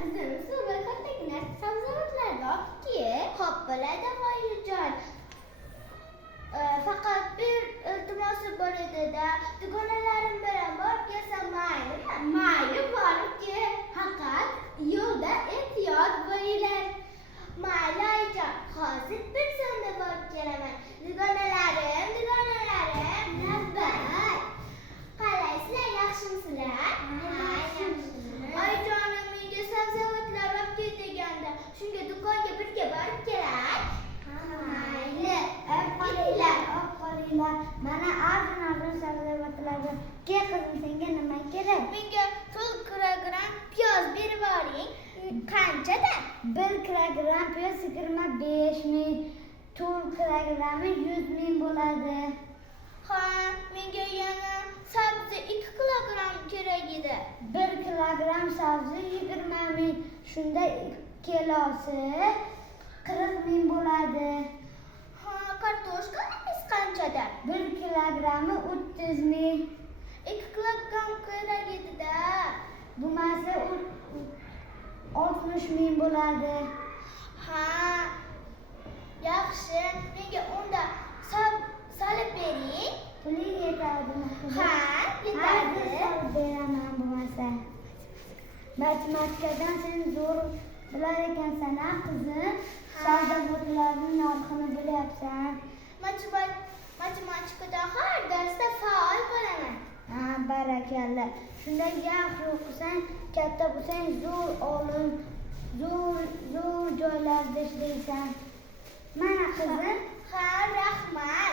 qizim, ro'yxatdagina sabzavotlarni olib Xo'p bo'ladi, oyijon. Faqat bir iltimosi bor edi-da, dugonalarim bilan borib kelsam maylimi? Mayli, borib kel. Faqat yo'lda ehtiyot bo'linglar. Mayli oyijon, hozir bir sonda borib kelaman. Dugonalarim. Navbat. Qalaysizlar, yaxshimisizlar? Ha, yaxshiman. Oyijonim menga sabzavotlar olib kel deganda, shunga do'konga birga borib kelay. Mayli. Qolinglar. Mana arzon sabzavotlarni kel qizim, senga nima kerak? Menga to'l kilogramm piyoz berib yuboring. Qanchada? 1 kilogramm piyoz 25 ming, to'l kilogrammi 100 ming bo'ladi. Ha, menga yana sabzi 2 kilogramm kerak edi. 1 kilogramm sabzi 20 ming, shunda kilosi 40 ming bo'ladi. Ha, kartoshkangiz qanchada? 1 kilogrammi 30 ming. 2 kilogramm kerak edi-da. Bo'lmasa 60 ming bo'ladi. Ha, yaxshi. Menga unda solib bering. Puling yetadimi? Ha, yetadi. Solib beraman bo'lmasa. Matematikadan sen zo'r bilar ekansan, ha qizim? Sabzavotlarning narxini bilyapsan. Matematikada har darsda faol bo'laman. Ha, barakalla. Shunda yaxshi o'qisang, katta bo'lsang, zo'r olim, zo'r joylarda ishlaysan. Mana qizim. Ha, rahmat.